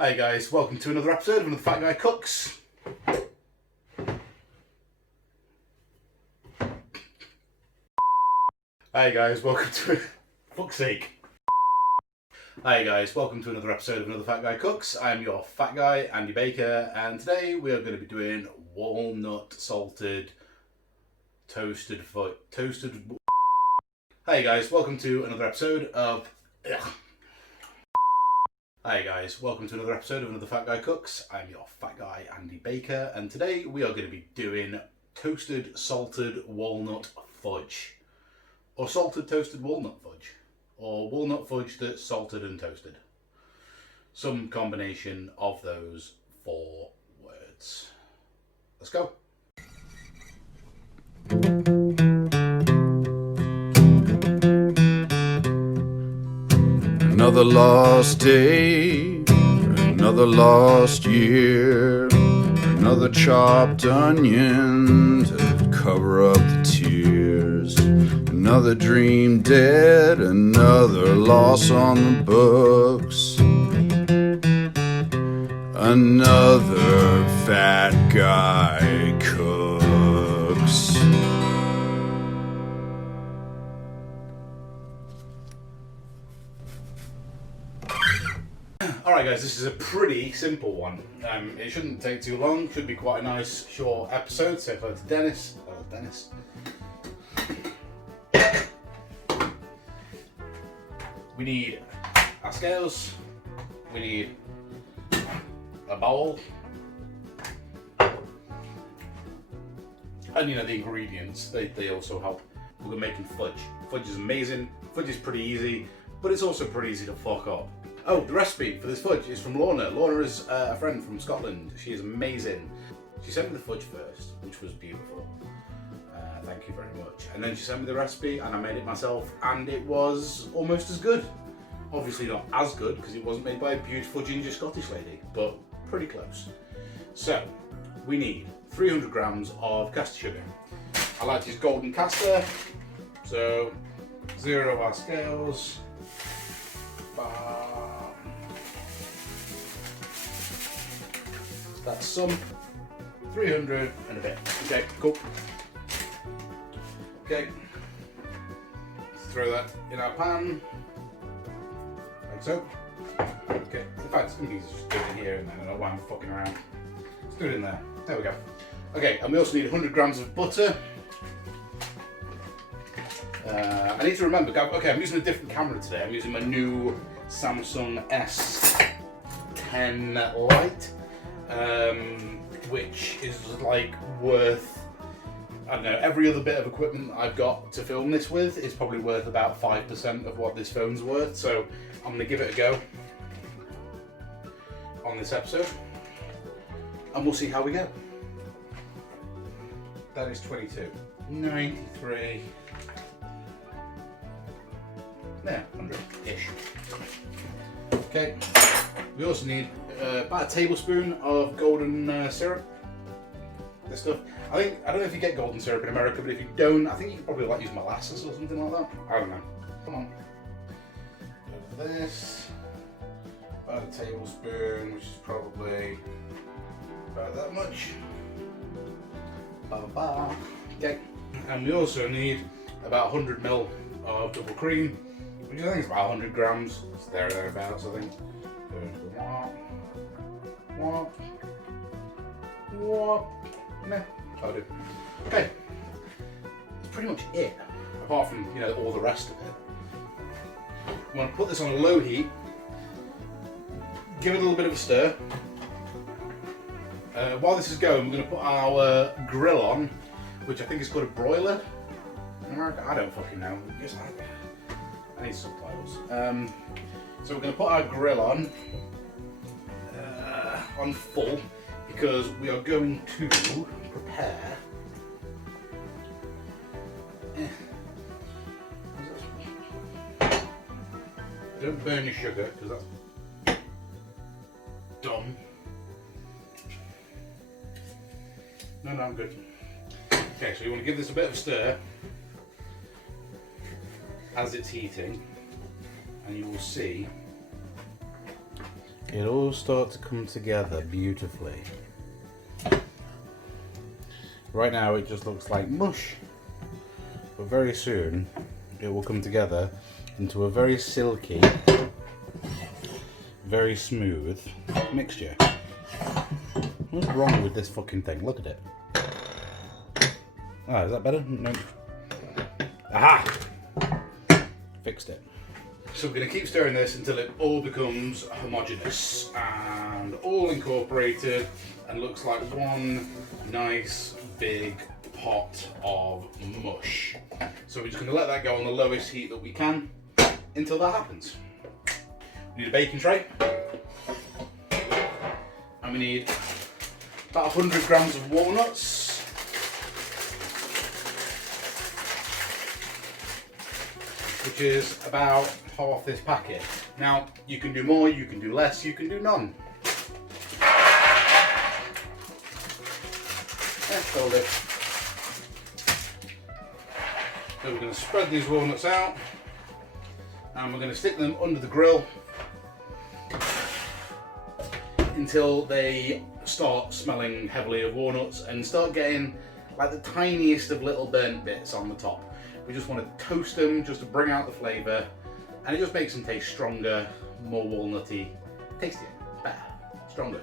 Hi guys, welcome to another episode of Another Fat Guy Cooks. Hi guys, welcome to... fuck's sake. Hi guys, welcome to another episode of Another Fat Guy Cooks. I'm your fat guy, Andy Baker, and today we are going to be doing walnut salted toasted. Hi guys, welcome to another episode of... Hi guys, welcome to another episode of Another Fat Guy Cooks. I'm your fat guy, Andy Baker, and today we are going to be doing toasted salted walnut fudge. Or salted toasted walnut fudge. Or walnut fudge that's salted and toasted. Some combination of those four words. Let's go. Another lost day, another lost year, another chopped onion to cover up the tears, another dream dead, another loss on the books, another fat guy cooks. Alright guys, this is a pretty simple one. It shouldn't take too long, should be quite a nice short episode. So hello to Dennis. We need our scales, we need a bowl, and you know the ingredients, they also help. We're making fudge. Fudge is amazing, fudge is pretty easy, but it's also pretty easy to fuck up. Oh, the recipe for this fudge is from Lorna. Lorna is a friend from Scotland. She is amazing. She sent me the fudge first, which was beautiful. Thank you very much. And then she sent me the recipe and I made it myself and it was almost as good. Obviously not as good because it wasn't made by a beautiful ginger Scottish lady, but pretty close. So, we need 300 grams of Castor sugar. I like to use golden Castor, so 0 of our scales. That's some 300 and a bit. Okay, cool. Okay, throw that in our pan, like so. Okay, in fact, it's going to be easy just do it in here and then I don't know why I'm fucking around. Let's do it in there. There we go. Okay, and we also need 100 grams of butter. I need to remember, okay, I'm using a different camera today. I'm using my new Samsung S10 Lite, which is like worth, I don't know, every other bit of equipment I've got to film this with is probably worth about 5% of what this phone's worth. So I'm going to give it a go on this episode and we'll see how we go. That is 22, 93. Yeah, 100-ish. Okay, we also need about a tablespoon of golden syrup. This stuff. I don't know if you get golden syrup in America, but if you don't, I think you could probably like use molasses or something like that. I don't know. Come on. Over this. About a tablespoon, which is probably about that much. Ba-ba-ba. Okay, and we also need about 100 ml of double cream, which I think is about 100 grams. It's thereabouts, I think. No, I'll do. Okay, that's pretty much it. Apart from, you know, all the rest of it. I'm going to put this on a low heat. Give it a little bit of a stir. While this is going, we're going to put our grill on, which I think is called a broiler. In America, I don't fucking know. I need subtitles. So we're going to put our grill on full because we are going to prepare. Don't burn your sugar because that's dumb. No, I'm good. Okay, so you want to give this a bit of a stir as it's heating, and you will see it all start to come together beautifully. Right now it just looks like mush, but very soon it will come together into a very silky, very smooth mixture. What's wrong with this fucking thing? Look at it. Ah, is that better? No. Aha! Fixed it. So we're going to keep stirring this until it all becomes homogeneous and all incorporated and looks like one nice big pot of mush. So we're just going to let that go on the lowest heat that we can until that happens. We need a baking tray and we need about 100 grams of walnuts. Which is about half this packet. Now, you can do more, you can do less, you can do none. Let's hold it. So we're going to spread these walnuts out and we're going to stick them under the grill until they start smelling heavily of walnuts and start getting like the tiniest of little burnt bits on the top. We just want to toast them just to bring out the flavour, and it just makes them taste stronger, more walnutty, tastier, better, stronger.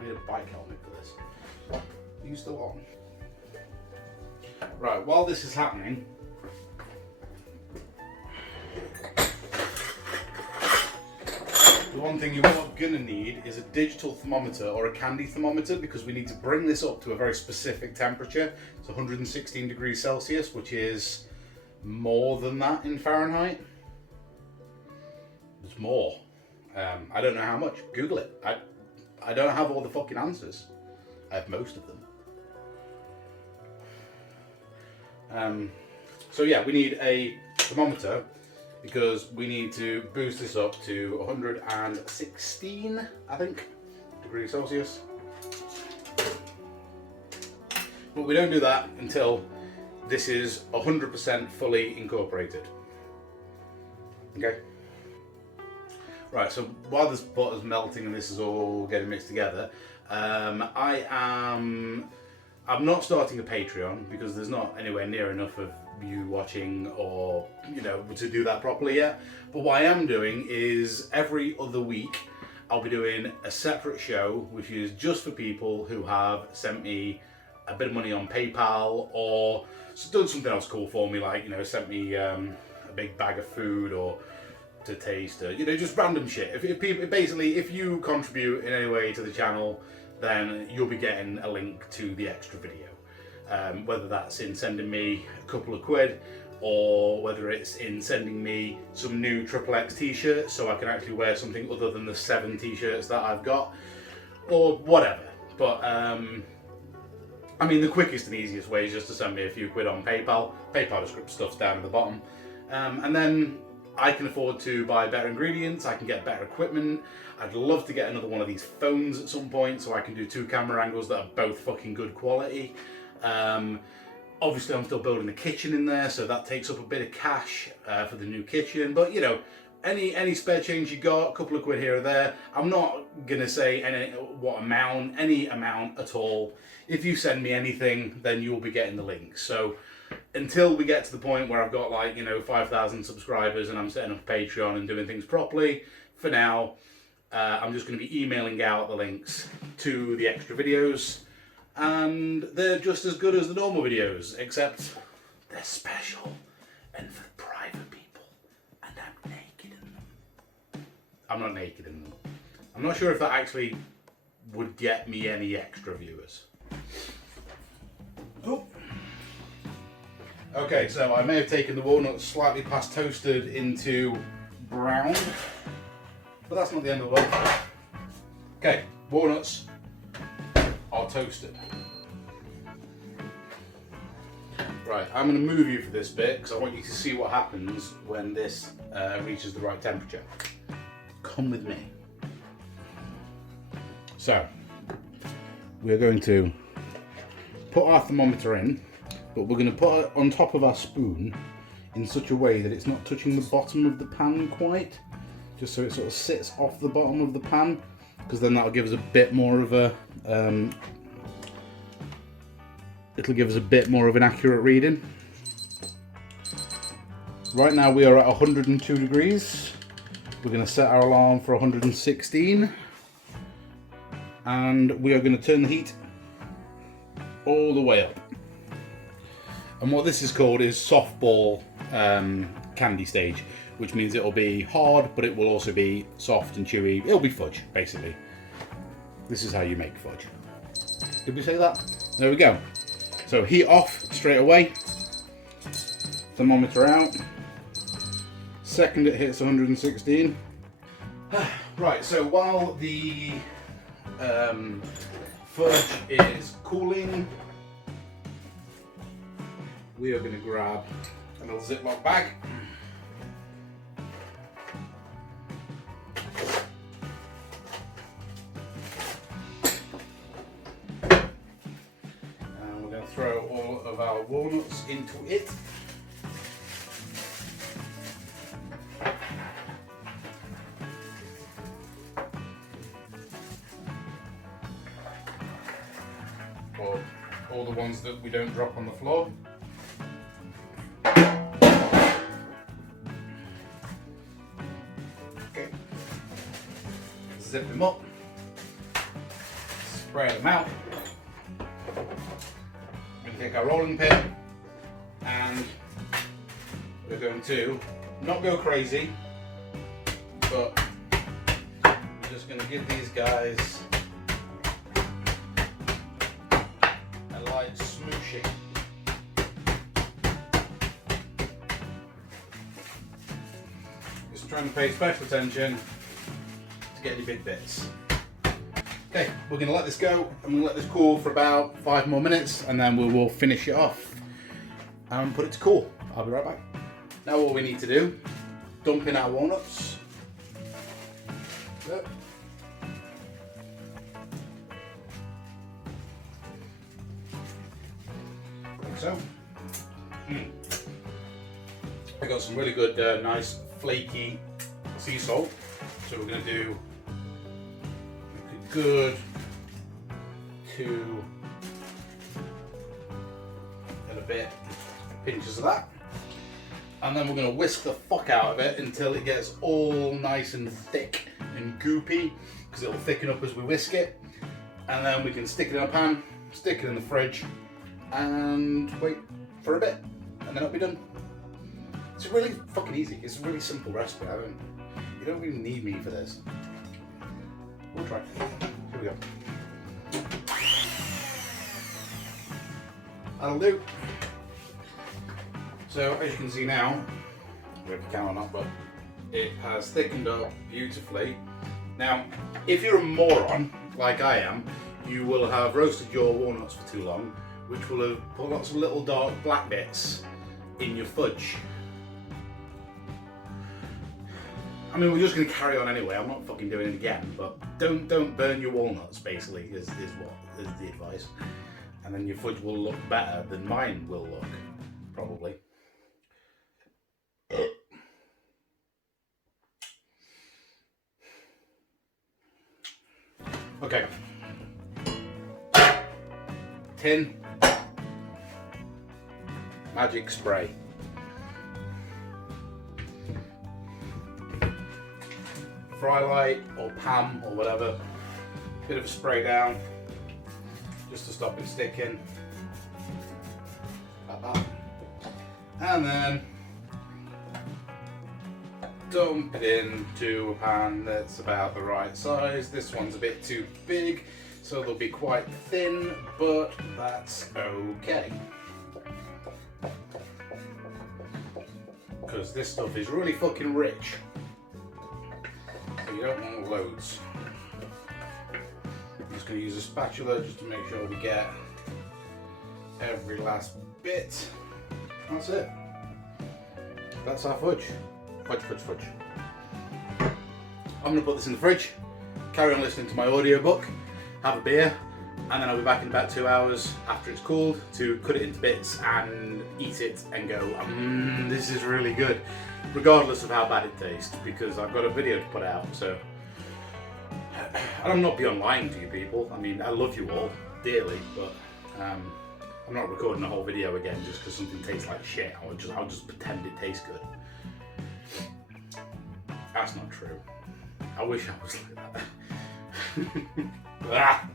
I need a bike helmet for this. Are you still on? Right, while this is happening, the one thing you're not going to need is a digital thermometer or a candy thermometer, because we need to bring this up to a very specific temperature. It's 116 degrees Celsius, which is more than that in Fahrenheit. It's more. I don't know how much. Google it. I don't have all the fucking answers. I have most of them. So yeah, we need a thermometer, because we need to boost this up to 116, I think, degrees Celsius. But we don't do that until this is 100% fully incorporated. Okay? Right, so while this butter's melting and this is all getting mixed together, I'm not starting a Patreon because there's not anywhere near enough of you watching or, you know, to do that properly yet. But what I am doing is every other week I'll be doing a separate show which is just for people who have sent me a bit of money on PayPal or done something else cool for me, like, you know, sent me a big bag of food or to taste, you know, just random shit. If people, basically, if you contribute in any way to the channel, then you'll be getting a link to the extra video. Whether that's in sending me a couple of quid, or whether it's in sending me some new XXX t-shirts so I can actually wear something other than the 7 t-shirts that I've got, or whatever. But I mean, the quickest and easiest way is just to send me a few quid on PayPal. PayPal description stuff's down at the bottom, and then I can afford to buy better ingredients, I can get better equipment. I'd love to get another one of these phones at some point so I can do 2 camera angles that are both fucking good quality. Obviously I'm still building the kitchen in there, so that takes up a bit of cash for the new kitchen. But you know, any spare change you got, a couple of quid here or there. I'm not gonna say any amount at all. If you send me anything, then you'll be getting the links. So until we get to the point where I've got, like, you know, 5,000 subscribers and I'm setting up Patreon and doing things properly, for now, I'm just going to be emailing out the links to the extra videos, and they're just as good as the normal videos, except they're special and for private people, and I'm naked in them. I'm not naked in them. I'm not sure if that actually would get me any extra viewers. Oh. Okay, so I may have taken the walnuts slightly past toasted into brown, but that's not the end of the world. Okay, walnuts are toasted. Right, I'm going to move you for this bit because I want you to see what happens when this reaches the right temperature. Come with me. So, we're going to put our thermometer in, but we're going to put it on top of our spoon in such a way that it's not touching the bottom of the pan quite. just so it sort of sits off the bottom of the pan, because then that'll give us a bit more of a it'll give us a bit more of an accurate reading. Right now we are at 102 degrees. We're going to set our alarm for 116, and we are going to turn the heat all the way up. And what this is called is softball candy stage, which means it'll be hard, but it will also be soft and chewy. It'll be fudge, basically. This is how you make fudge. Did we say that? There we go. So heat off straight away. Thermometer out. Second it hits 116. Right, so while the fudge is cooling, we are going to grab a little Ziploc bag. And we're going to throw all of our walnuts into it. Or all the ones that we don't drop on the floor. Zip them up, spray them out. We're going to take our rolling pin and we're going to not go crazy, but we're just going to give these guys a light smooshing. Just trying to pay special attention to get any big bits. Okay, we're going to let this go and we'll let this cool for about 5 more minutes, and then we will finish it off and put it to cool. I'll be right back. Now what we need to do, dump in our walnuts. Yep. Like so. I got some really good, nice flaky sea salt. So we're going to do a good 2 and a bit pinches of that. And then we're going to whisk the fuck out of it until it gets all nice and thick and goopy, because it'll thicken up as we whisk it. And then we can stick it in a pan, stick it in the fridge, and wait for a bit, and then it'll be done. It's really fucking easy. It's a really simple recipe. You don't really need me for this. We'll try. Here we go. That'll do. So as you can see now, whether you can or not, but it has thickened up beautifully. Now, if you're a moron, like I am, you will have roasted your walnuts for too long, which will have put lots of little dark black bits in your fudge. I mean, we're just going to carry on anyway. I'm not fucking doing it again, but don't burn your walnuts, basically, is the advice. And then your fudge will look better than mine will look, probably. Okay. Tin. Magic spray. Fry light or Pam or whatever. Bit of a spray down just to stop it sticking. Like that. And then dump it into a pan that's about the right size. This one's a bit too big, so they'll be quite thin, but that's okay. Because this stuff is really fucking rich. So you don't want loads. I'm just going to use a spatula just to make sure we get every last bit. That's it. That's our fudge. Fudge. I'm going to put this in the fridge, carry on listening to my audiobook, have a beer, and then I'll be back in about 2 hours after it's cooled to cut it into bits and eat it and go, this is really good. regardless of how bad it tastes, because I've got a video to put out. So, and I'm not beyond lying to you people. I mean, I love you all dearly, but I'm not recording a whole video again just because something tastes like shit. I'll just pretend it tastes good. That's not true. I wish I was like that.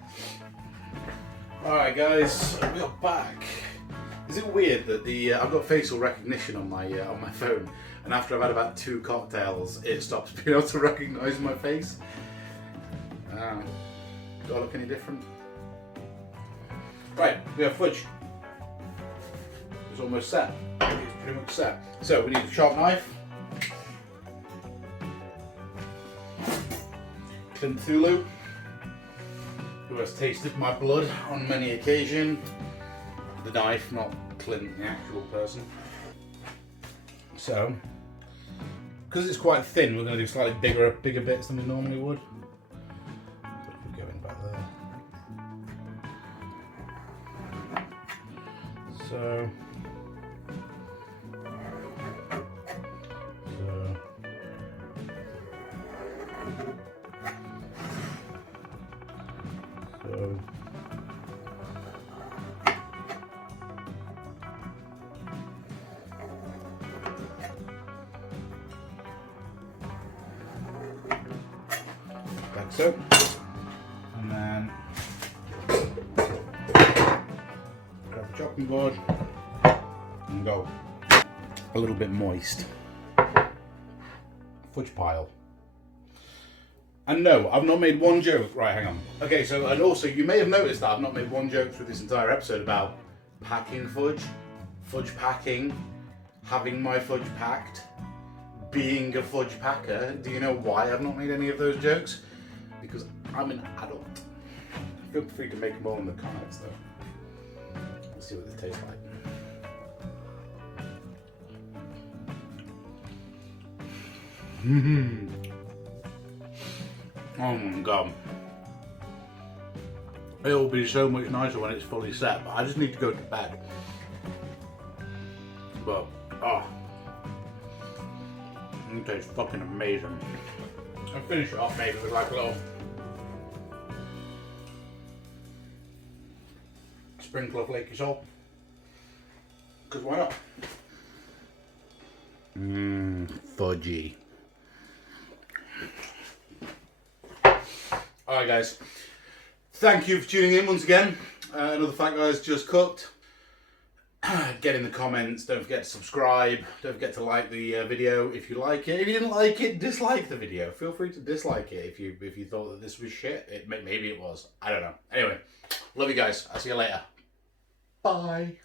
Alright guys, we're back. Is it weird that I've got facial recognition on my phone, and after I've had about 2 cocktails, it stops being able to recognise my face? Do I look any different? Right, we have fudge. It's almost set. It's pretty much set. So we need a sharp knife. Clint Thulu, who has tasted my blood on many occasions. The knife, not Clint, the actual person. So, because it's quite thin, we're going to do slightly bigger bits than we normally would. So if we go in back there. So. Like so, and then grab the chopping board and go a little bit moist. Fudge pile. And no, I've not made one joke. Right, hang on. Okay, so, and also you may have noticed that I've not made one joke through this entire episode about packing fudge, fudge packing, having my fudge packed, being a fudge packer. Do you know why I've not made any of those jokes? Because I'm an adult. Feel free to make them all in the comments though. Let's see what they taste like. Oh my god. It will be so much nicer when it's fully set, but I just need to go to bed. But, oh. It tastes fucking amazing. I'll finish it off maybe with like a little sprinkle of flaky salt. Because why not? Fudgy. Alright guys, thank you for tuning in once again. Another Fat Guy's just cooked. Get in the comments, don't forget to subscribe, don't forget to like the video if you like it. If you didn't like it, dislike the video. Feel free to dislike it if you thought that this was shit. Maybe it was, I don't know. Anyway, love you guys, I'll see you later. Bye.